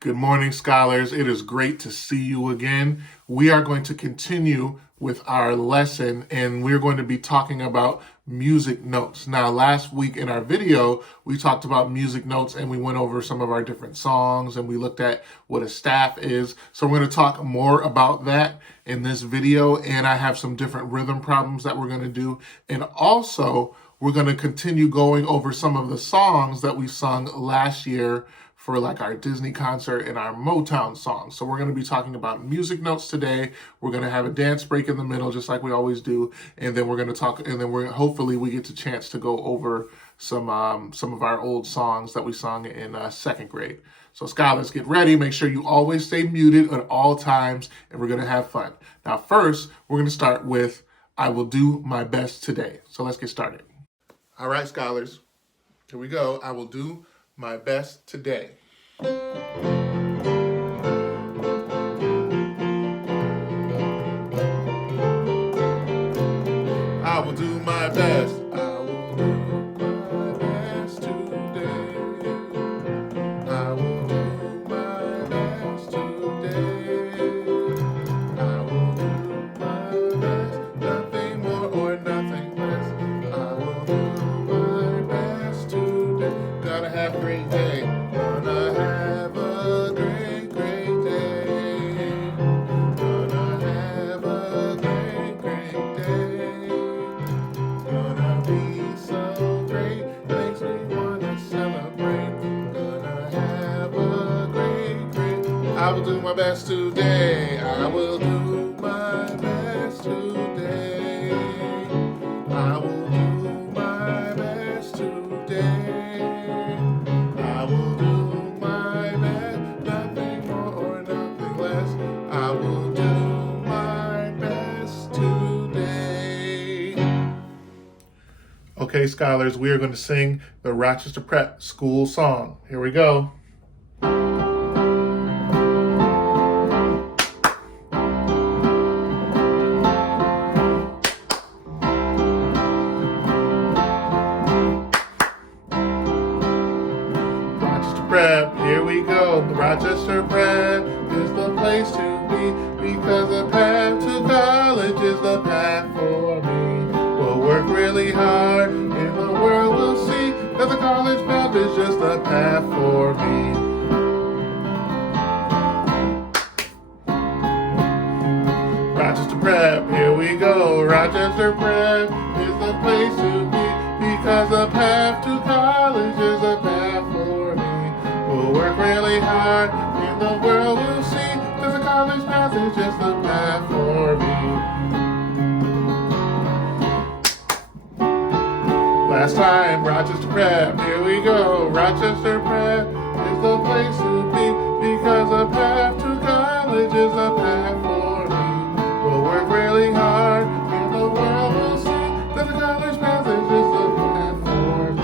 Good morning, scholars. It is great to see you again. We are going to continue with our lesson, and we're going to be talking about music notes. Now, last week in our video, we talked about music notes, and we went over some of our different songs, and we looked at what a staff is. So we're going to talk more about that in this video, and I have some different rhythm problems that we're going to do. And also, we're going to continue going over some of the songs that we sung last year for like our Disney concert and our Motown songs. So we're going to be talking about music notes today. We're going to have a dance break in the middle, just like we always do. And then we're going to talk, and then hopefully we get a chance to go over some of our old songs that we sung in second grade. So scholars, get ready. Make sure you always stay muted at all times, and we're going to have fun. Now, first, we're going to start with I Will Do My Best Today. So let's get started. All right, scholars, here we go. I will do my best today. I will do my best. I will do my best today. I will do my best today. I will do my best. Nothing more or nothing less. I will do my best today. Gotta have a great day. Gonna have a great, great day. Gonna have a great, great day. Gonna be so great, makes me wanna celebrate. Gonna have a great, great. I will do my best today. I will do my best today. I will do my best today. I will do my best, nothing more or nothing less. I will do my best today. Okay, scholars, we are going to sing the Rochester Prep School song. Here we go. Prep, here we go. Rochester Prep is the place to be, because the path to college is the path for me. We'll work really hard, and the world will see that the college path is just the path for me. Rochester Prep, here we go. Rochester Prep is the place to be, because the path to college is the path for me. We'll work really hard, and the world will see that the college path is just the path for me. Last time, Rochester Prep, here we go. Rochester Prep is the place to be, because the path to college is the path for me. We'll work really hard, and the world will see that the college path is just the path for me.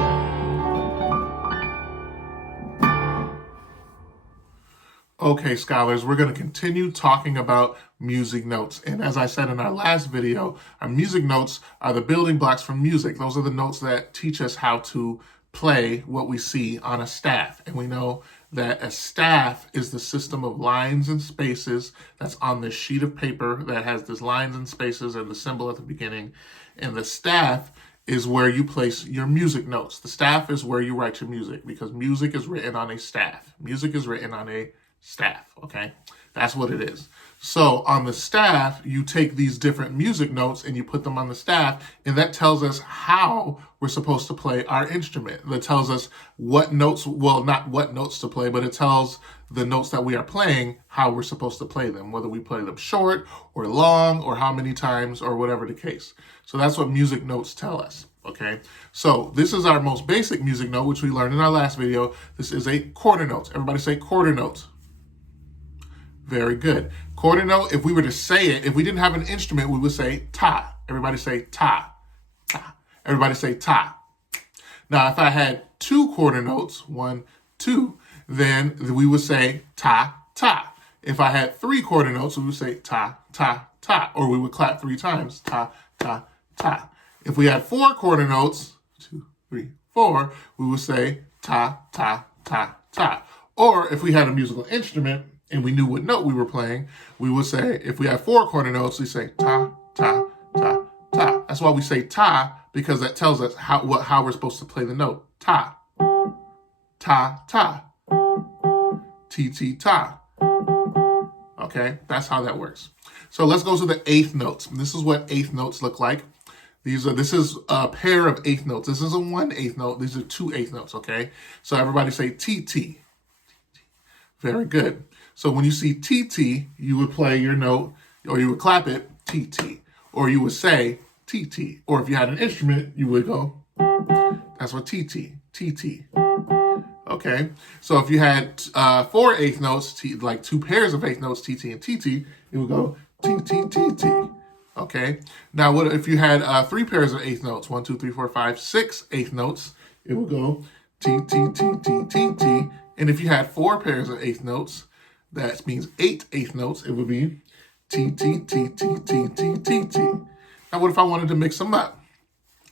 Okay, scholars, we're going to continue talking about music notes. And as I said in our last video, our music notes are the building blocks for music. Those are the notes that teach us how to play what we see on a staff. And we know that a staff is the system of lines and spaces that's on this sheet of paper that has these lines and spaces and the symbol at the beginning. And the staff is where you place your music notes. The staff is where you write your music, because music is written on a staff. Music is written on a staff, okay? That's what it is. So on the staff, you take these different music notes and you put them on the staff, and that tells us how we're supposed to play our instrument. That tells us what notes, well, not what notes to play, but it tells the notes that we are playing how we're supposed to play them, whether we play them short or long or how many times or whatever the case. So that's what music notes tell us, okay? So this is our most basic music note, which we learned in our last video. This is a quarter notes. Everybody say quarter notes. Very good. Quarter note, if we were to say it, if we didn't have an instrument, we would say ta. Everybody say ta. Ta. Everybody say ta. Now, if I had two quarter notes, 1, 2, then we would say ta, ta. If I had 3 quarter notes, we would say ta, ta, ta, or we would clap 3 times, ta, ta, ta. If we had 4 quarter notes, 2, 3, 4, we would say ta, ta, ta, ta. Or if we had a musical instrument and we knew what note we were playing, we would say, if we had 4 quarter notes, we say ta, ta, ta, ta. That's why we say ta, because that tells us how we're supposed to play the note. Ta, ta, ta, ti, ti, ta. Okay, that's how that works. So let's go to the eighth notes. This is what eighth notes look like. This is a pair of eighth notes. This isn't 1 eighth note. These are 2 eighth notes, okay? So everybody say T, T. Very good. So when you see T, T, you would play your note, or you would clap it, T, T. Or you would say T, T. Or if you had an instrument, you would go, that's what T, T, T, T. Okay, so if you had 4 eighth notes, like 2 pairs of eighth notes, T, T, and T, T, it would go T, T, T, T. Okay, now what if you had 3 pairs of eighth notes, 1, 2, 3, 4, 5, 6 eighth notes, it would go T, T, T, T, T, T. And if you had 4 pairs of eighth notes, that means 8 eighth notes, it would be T, T, T, T, T, T, T, T. Now what if I wanted to mix them up?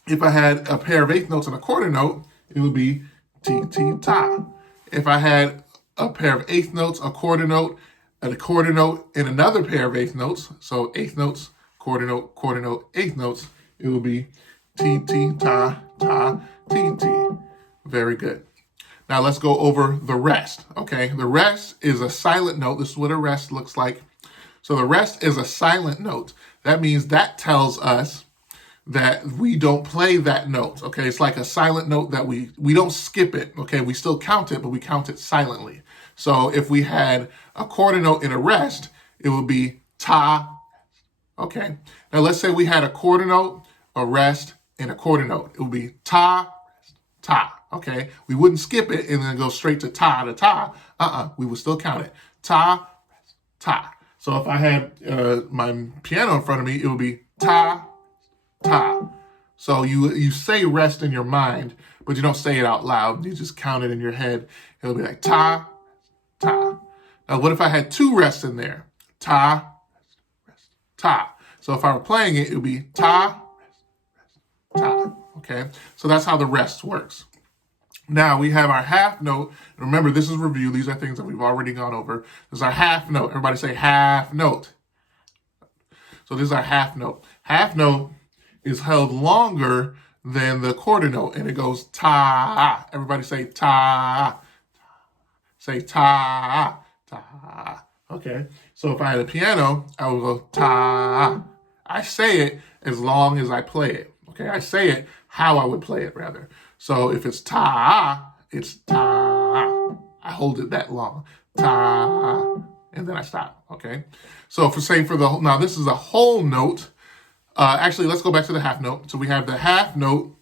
If I had a pair of eighth notes and a quarter note, it would be T, T, ta. If I had a pair of eighth notes, a quarter note, and another pair of eighth notes, so eighth notes, quarter note, eighth notes, it will be T, T, ta, ta, T, T. Very good. Now let's go over the rest, okay? The rest is a silent note. This is what a rest looks like. So the rest is a silent note. That means that tells us that we don't play that note, okay? It's like a silent note that we don't skip it, okay? We still count it, but we count it silently. So if we had a quarter note in a rest, it would be ta, okay? Now let's say we had a quarter note, a rest, and a quarter note. It would be ta, ta, okay? We wouldn't skip it and then go straight to ta to ta. We would still count it. Ta, ta. So if I had my piano in front of me, it would be ta, ta. So you say rest in your mind, but you don't say it out loud. You just count it in your head. It'll be like ta, ta. Now what if I had 2 rests in there? Ta, rest, ta. So if I were playing it, it would be ta, rest, ta. Okay, so that's how the rest works. Now we have our half note. Remember, this is review. These are things that we've already gone over. This is our half note. Everybody say half note. So this is our half note. Half note is held longer than the quarter note, and it goes ta. Everybody say ta. Say ta, ta. Okay, so if I had a piano, I would go ta. I say it as long as I play it. Okay, I say it how I would play it, rather. So if it's ta, it's ta. I hold it that long. Ta, and then I stop, okay? So now this is a whole note. Actually, let's go back to the half note. So we have the half note,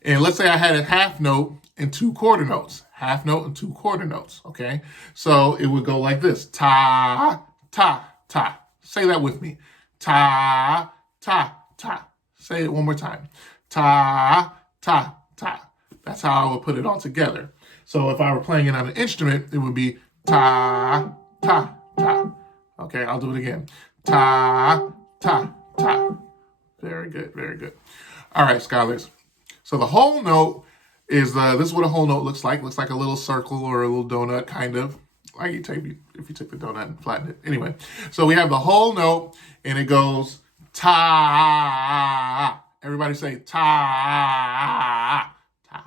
and let's say I had a half note and 2 quarter notes. Half note and 2 quarter notes, okay? So it would go like this. Ta, ta, ta. Say that with me. Ta, ta, ta. Say it one more time. Ta, ta, ta. That's how I would put it all together. So if I were playing it on an instrument, it would be ta, ta, ta. Okay, I'll do it again. Ta, ta, ta. Very good, very good. All right, scholars. So the whole note is, this is what a whole note looks like. Looks like a little circle or a little donut, kind of. Like if you took the donut and flattened it. Anyway, so we have the whole note, and it goes ta. Everybody say ta. Ta.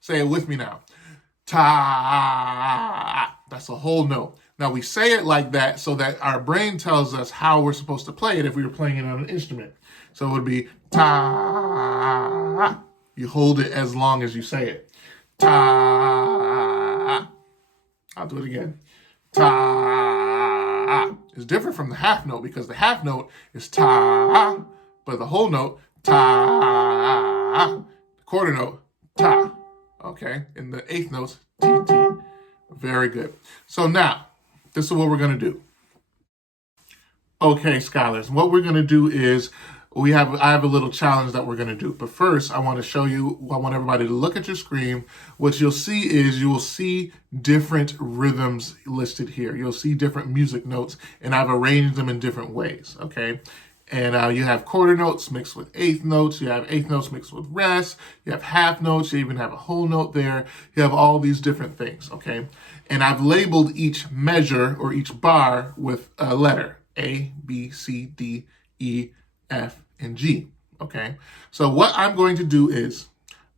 Say it with me now. Ta. That's a whole note. Now we say it like that so that our brain tells us how we're supposed to play it if we were playing it on an instrument. So it would be ta. You hold it as long as you say it. Ta. I'll do it again. Ta. It's different from the half note because the half note is ta, but the whole note, ta. The quarter note, ta. Okay, and the eighth notes, T, T. Very good. So now, this is what we're going to do. Okay, scholars, what we're going to do is I have a little challenge that we're going to do. But first, I want everybody to look at your screen. What you'll see is you will see different rhythms listed here. You'll see different music notes, and I've arranged them in different ways, okay? And you have quarter notes mixed with eighth notes. You have eighth notes mixed with rest. You have half notes. You even have a whole note there. You have all these different things, okay? And I've labeled each measure or each bar with a letter, A, B, C, D, E, F, and G, okay? So what I'm going to do is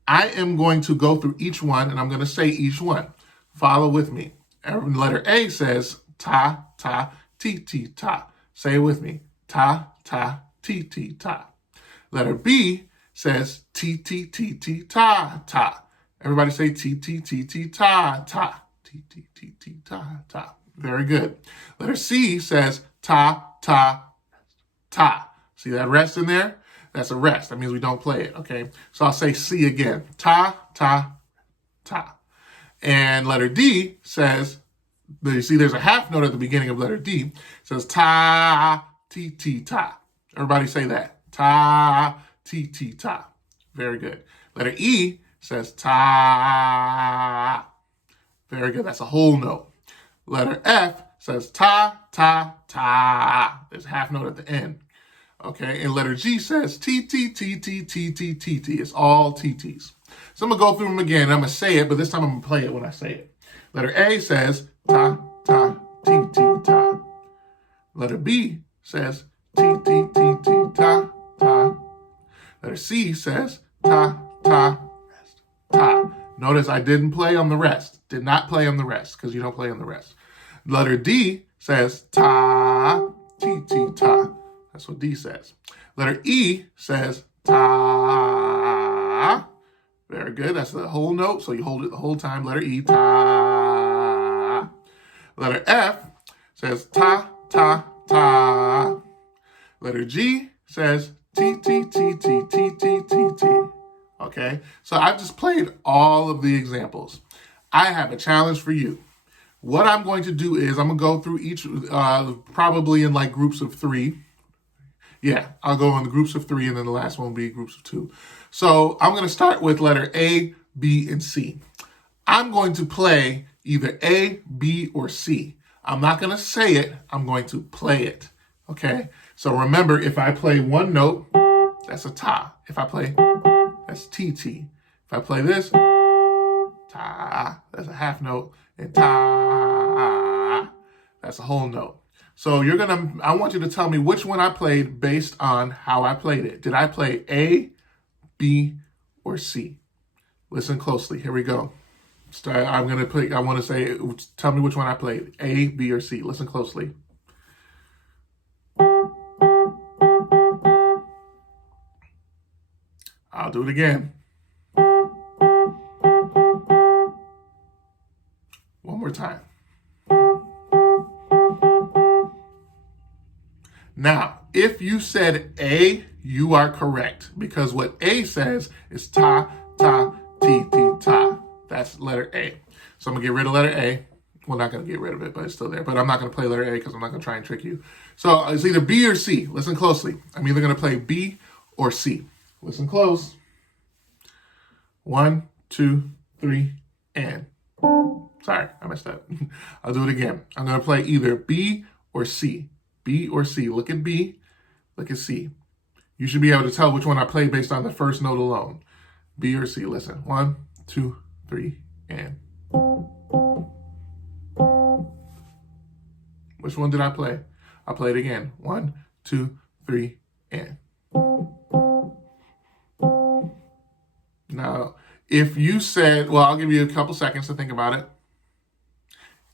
I am going to go through each one, and I'm going to say each one. Follow with me. Letter A says ta, ta, ti, ti, ta. Say it with me. Ta, ta, ti, ti, ta. Letter B says ti, ti, ti, ti, ta, ta. Everybody say ti, ti, ti, ti, ta, ta. Ti, ti, ti, ti, ta, ta. Very good. Letter C says ta, ta, ta. See that rest in there? That's a rest. That means we don't play it, okay? So I'll say C again. Ta, ta, ta. And letter D says, you see there's a half note at the beginning of letter D. It says ta, ti, ti, ta. Everybody say that. Ta, ti, ti, ta. Very good. Letter E says ta. Very good. That's a whole note. Letter F says ta, ta, ta. There's a half note at the end. Okay, and letter G says T, T, T, T, T, T, T, T. It's all TTs. So I'm going to go through them again. I'm going to say it, but this time I'm going to play it when I say it. Letter A says ta, ta, T, T, ta. Letter B says T, T, T, T, ta, ta. Letter C says ta, ta, ta. Notice I didn't play on the rest. Did not play on the rest because you don't play on the rest. Letter D says ta, T, T, ta. That's what D says. Letter E says ta. Very good. That's the whole note, so you hold it the whole time. Letter E, ta. Letter F says ta, ta, ta. Letter G says T, T, T, T, T, T, T, T. Okay? So I've just played all of the examples. I have a challenge for you. What I'm going to do is I'm going to go through each, probably in like groups of 3. Yeah, I'll go in the groups of 3, and then the last one will be groups of 2. So I'm going to start with letter A, B, and C. I'm going to play either A, B, or C. I'm not going to say it. I'm going to play it. Okay? So remember, if I play one note, that's a ta. If I play, that's TT. If I play this, ta, that's a half note, and ta, that's a whole note. So I want you to tell me which one I played based on how I played it. Did I play A, B, or C? Listen closely. Here we go. I want to say, tell me which one I played. A, B, or C. Listen closely. I'll do it again. One more time. Now, if you said A, you are correct, because what A says is ta, ta, ti, ti, ta. That's letter A. So I'm going to get rid of letter A. Well, not going to get rid of it, but it's still there. But I'm not going to play letter A because I'm not going to try and trick you. So it's either B or C. Listen closely. I'm either going to play B or C. Listen close. 1, 2, 3, and. Sorry, I messed up. I'll do it again. I'm going to play either B or C. B or C. Look at B. Look at C. You should be able to tell which one I played based on the first note alone. B or C. Listen. 1, 2, 3, and. Which one did I play? I'll play it again. 1, 2, 3, and. Now, if you said, well, I'll give you a couple seconds to think about it.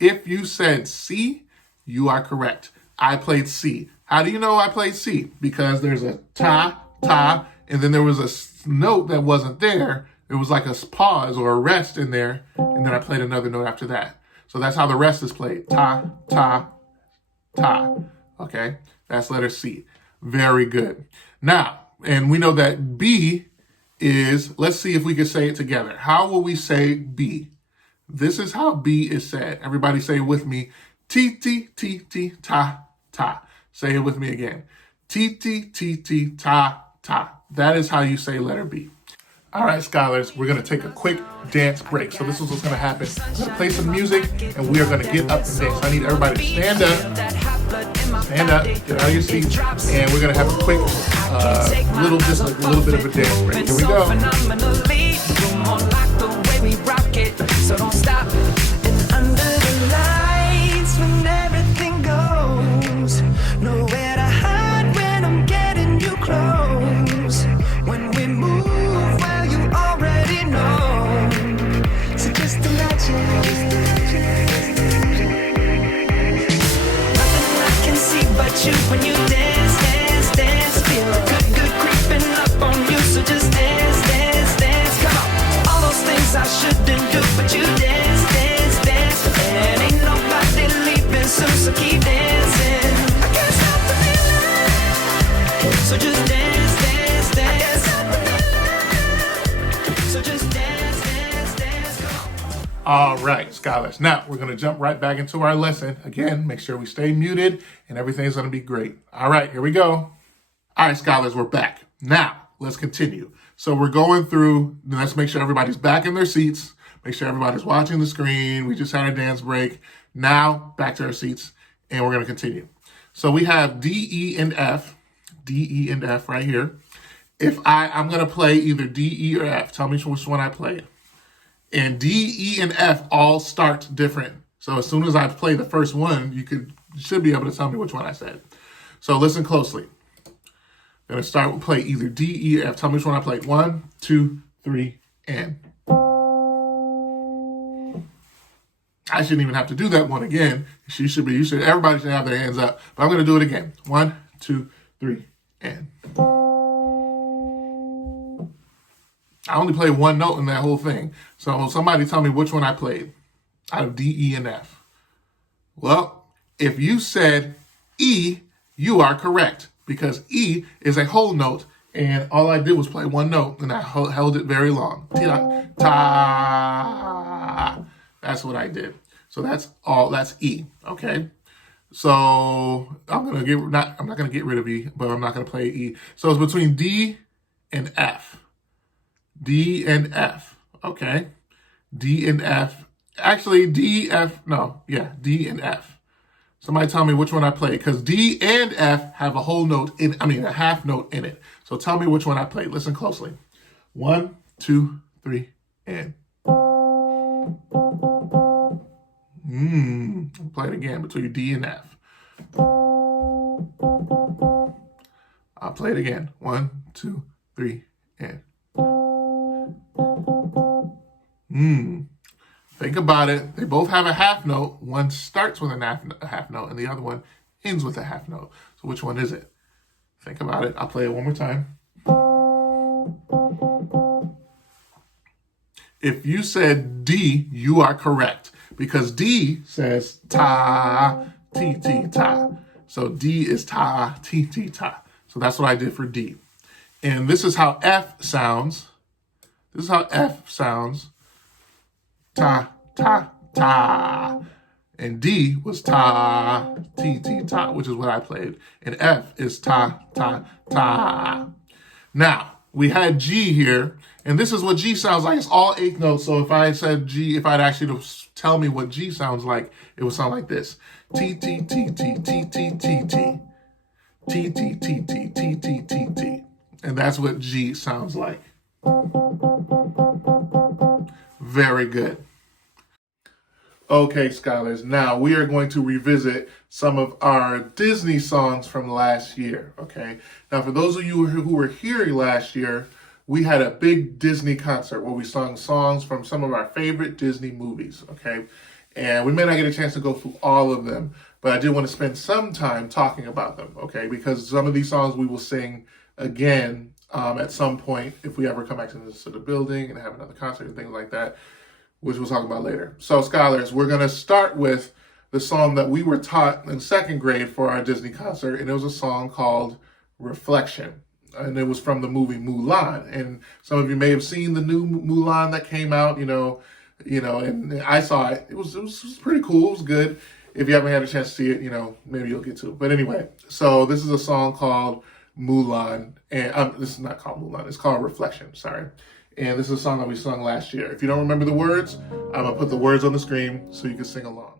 If you said C, you are correct. I played C. How do you know I played C? Because there's a ta, ta, and then there was a note that wasn't there. It was like a pause or a rest in there, and then I played another note after that. So that's how the rest is played. Ta, ta, ta. Okay? That's letter C. Very good. Now, and we know that B is, let's see if we can say it together. How will we say B? This is how B is said. Everybody say it with me. T, T, T, T, ta, ta. Say it with me again. T, T, T, T, ta, ta. That is how you say letter B. All right, scholars, we're going to take a quick dance break. So this is what's going to happen. I'm going to play some music, and we are going to get up and dance. So I need everybody to stand up, get out of your seats, and we're going to have a quick, little bit of a dance break. Here we go. So don't stop. And under the lights, when everything goes, nowhere to hide when I'm getting you close. When we move, well, you already know. So just imagine. Nothing I can see but you when you dance, dance, dance. Feel good creeping up on you. So just dance, dance, dance. Come on. All those things I shouldn't do, but you dance, dance, dance. And ain't nobody leaving soon, so keep dancing. I can't stop the feeling. So just dance, dance, dance. So just dance, dance, dance. All right, scholars. Now we're going to jump right back into our lesson. Again, make sure we stay muted and everything's going to be great. All right, here we go. All right, scholars, we're back. Now, let's continue. So we're going through, let's make sure everybody's back in their seats. Make sure everybody's watching the screen. We just had a dance break. Now, back to our seats, and we're going to continue. So we have D, E, and F. D, E, and F right here. If I'm going to play either D, E, or F. Tell me which one I played. And D, E, and F all start different. So as soon as I play the first one, you should be able to tell me which one I said. So listen closely. I'm going to start with play either D, E, or F. Tell me which one I played. 1, 2, 3, and. I shouldn't even have to do that one again. Everybody should have their hands up. But I'm going to do it again. 1, 2, 3, and. I only played one note in that whole thing. So somebody tell me which one I played out of D, E, and F. Well, if you said E, you are correct. Because E is a whole note, and all I did was play one note, and I held it very long. Ta. That's what I did. So that's E, okay? So I'm not gonna get rid of E, but I'm not gonna play E. So it's between D and F. D and F, okay? D and F. Actually, D and F. Somebody tell me which one I played, because D and F have a half note in it. So tell me which one I played. Listen closely. 1, 2, 3, and. I'll play it again between D and F. I'll play it again. 1, 2, 3, and. Think about it. They both have a half note. One starts with a half note, and the other one ends with a half note. So which one is it? Think about it. I'll play it one more time. If you said D, you are correct. Because D says ta, ti, ti, ta. So D is ta, ti, ti, ta. So that's what I did for D. And this is how F sounds. Ta, ta, ta. And D was ta, ti, ti, ta, which is what I played. And F is ta, ta, ta. Now, we had G here, and this is what G sounds like. It's all eighth notes. So if I said G, if I'd asked you to tell me what G sounds like, it would sound like this. T, T, T, T, T, T, T, T. T, T, T, T, T, T, T, T. And that's what G sounds like. Very good. Okay, scholars, now we are going to revisit some of our Disney songs from last year, okay? Now, for those of you who were here last year, we had a big Disney concert where we sung songs from some of our favorite Disney movies, okay? And we may not get a chance to go through all of them, but I did want to spend some time talking about them, okay? Because some of these songs we will sing again at some point if we ever come back to the building and have another concert and things like that, which we'll talk about later. So, scholars, we're going to start with the song that we were taught in second grade for our Disney concert, and it was a song called Reflection. And it was from the movie Mulan. And some of you may have seen the new Mulan that came out, and I saw it. It was pretty cool. It was good. if you haven't had a chance to see it, maybe you'll get to it. But anyway, so this is a song called Mulan, and this is not called Mulan, it's called Reflection, sorry. And this is a song that we sung last year. If you don't remember the words, I'm gonna put the words on the screen so you can sing along.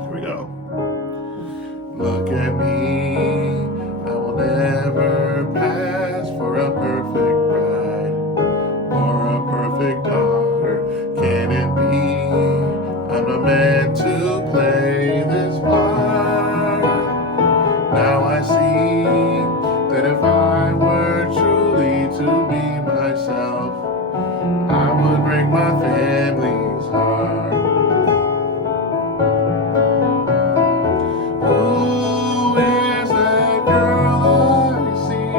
Here we go. Look at me, I will never pass for a perfect bride or a perfect daughter. Can it be I'm not meant to play this part? Now I see that if I were truly to be myself, I would break my family's heart. Who is that girl I see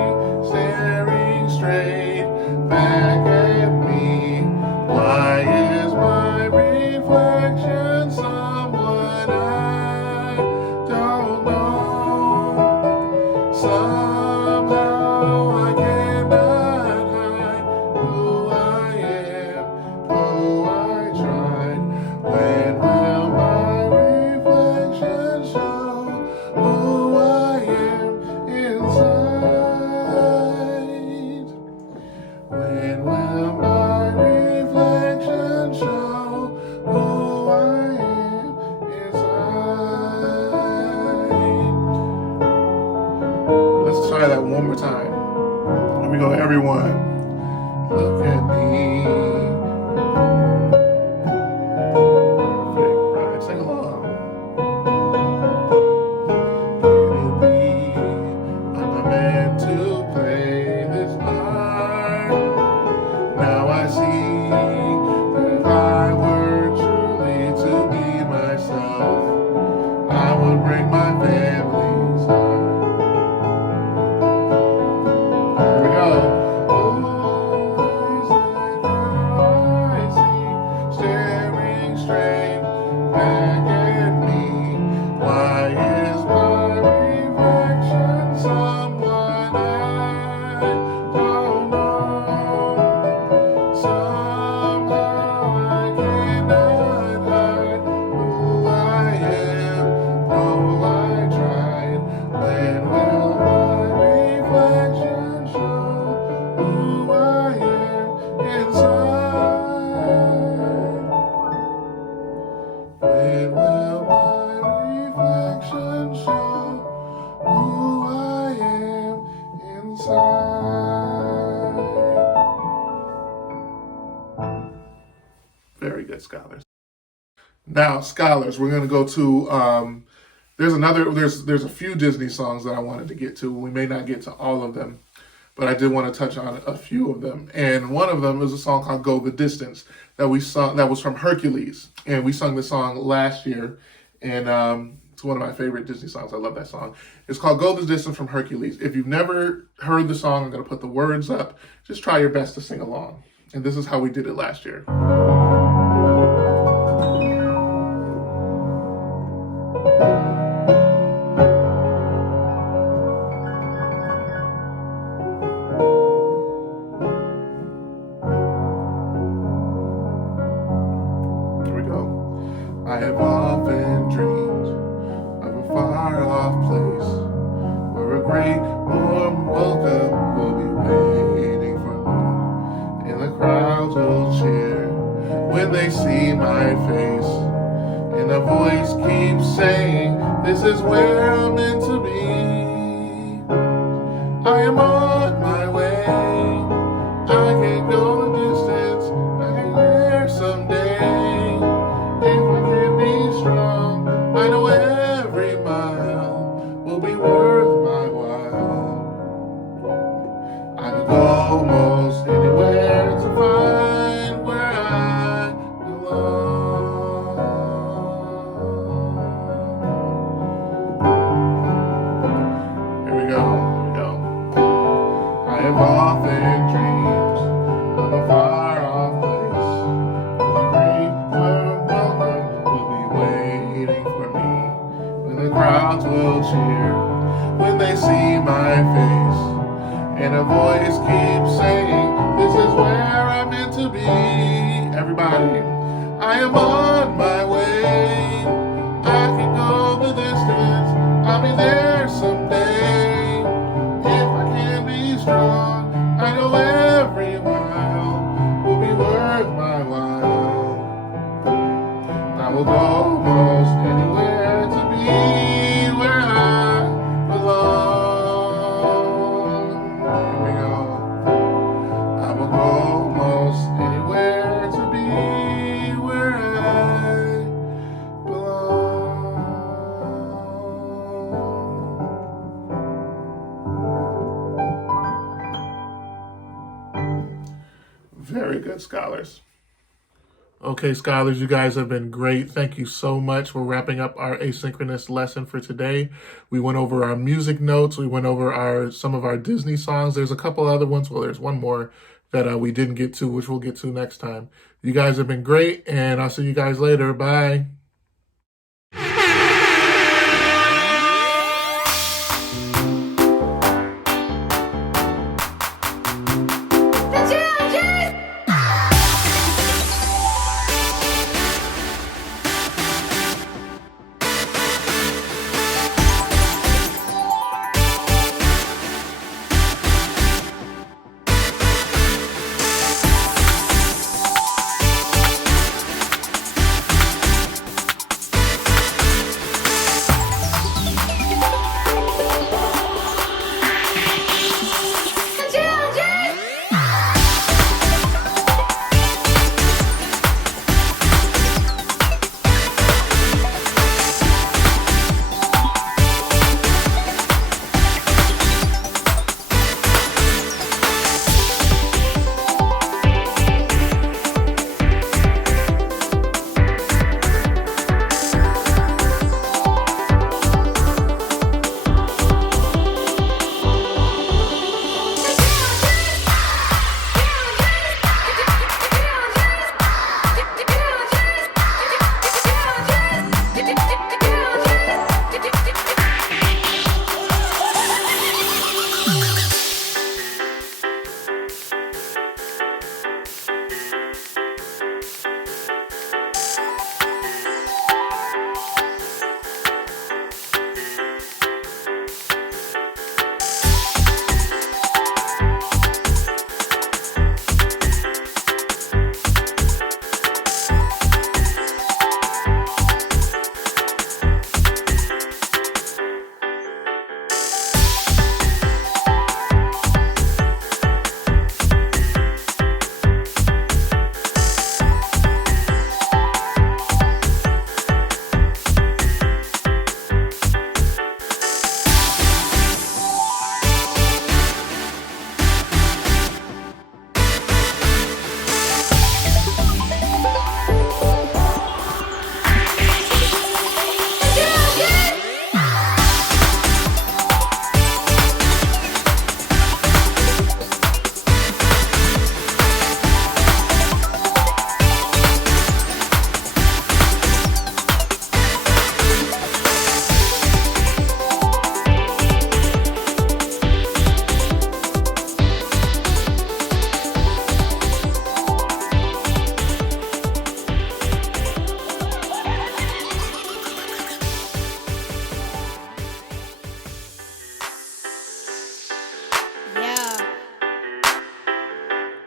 staring straight back at me? Why is my reflection someone I don't know? Somehow I cannot hide who I am, though I tried. When will my reflection show who I am inside? When will my reflection show who I am inside? Let's try that one more time. Here we go, everyone. Look at me. Perfect bride. Sing along. Can it be I'm not meant to play this part? Now I see that if I were truly to be myself, I would break my family's heart. Here we go. Who is that girl I see staring straight back at me? Why is my reflection someone I don't know? Somehow I cannot hide who I am, though I tried. When will my reflection show who I am inside? When will my reflection show who I am inside? Very good, scholars. Now, scholars, we're going to go to there's a few Disney songs that I wanted to get to. We may not get to all of them, but I did want to touch on a few of them. And one of them is a song called Go the Distance that we sung, that was from Hercules. And we sung the song last year. And it's one of my favorite Disney songs. I love that song. It's called Go the Distance from Hercules. If you've never heard the song, I'm going to put the words up. Just try your best to sing along. And this is how we did it last year. Here we go. I have often dreamed of a far-off place where a great warm welcome will be waiting for me, and the crowds will cheer when they see my face, and a voice keeps saying, this is where I'm meant to be. I am on my way. I can go the distance. I can get there someday. If I can be strong, I know every mile will be worth my while. I could go almost anywhere to find where I belong. Here we go. I have often dreamed of a am on my way. I can go the distance, I'll be there someday. If I can be strong, I know every mile will be worth my while. I will go almost anywhere to be where I belong. Here we go. I will go almost anywhere to be where I belong. Very good, scholars. Okay, scholars, you guys have been great. Thank you so much. We're wrapping up our asynchronous lesson for today. We went over our music notes. We went over some of our Disney songs. There's a couple other ones. Well, there's one more that we didn't get to, which we'll get to next time. You guys have been great, and I'll see you guys later. Bye.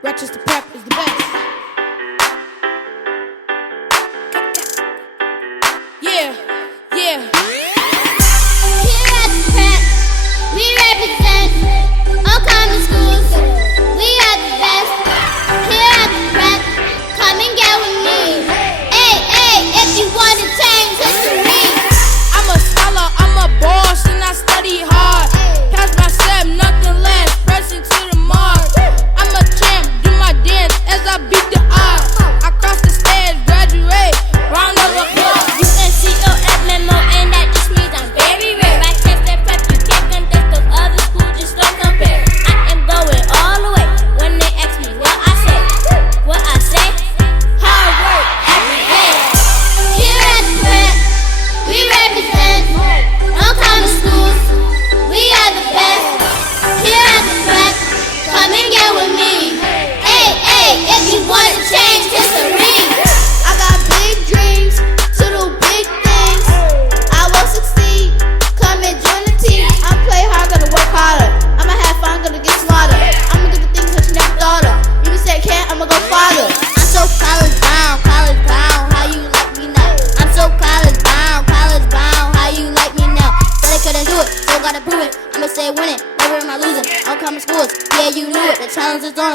Rochester Prep is the best. Yeah, yeah. Here at the Prep, we represent all common schools. We are the best. Here at the Prep, come and get with me. Hey, hey, if you want to change history. I'm a scholar, I'm a boss, and I study hard. Pass my step, nothing less, pressing to the mark. I'm a champ, do my dance as I beat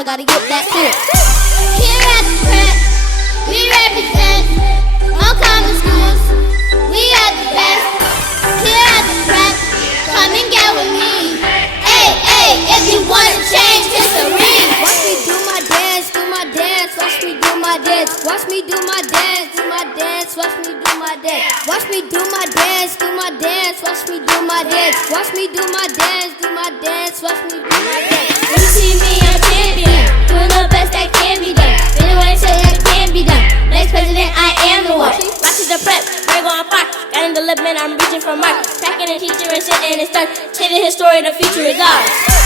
hard, gotta get that shit. Here at the prep, we represent all common schools. We are the best. Here at the prep, come and get with me. Hey, hey, if you wanna change history. Watch me do my dance, do my dance. Watch me do my dance. Watch me do my dance, do my dance. Watch me do my dance. Watch me do my dance, do my dance. Watch me do my dance. Watch me do my dance, do my dance. Watch me do my dance. When you see me, I'm champion, doing the best that can be done. Anyone say that can be done. Next president, I am the one. Rock to the prep, we're going far. Got in the limit, I'm reaching for mark. Tracking and teaching and sitting and start. Changing his story, the future is ours.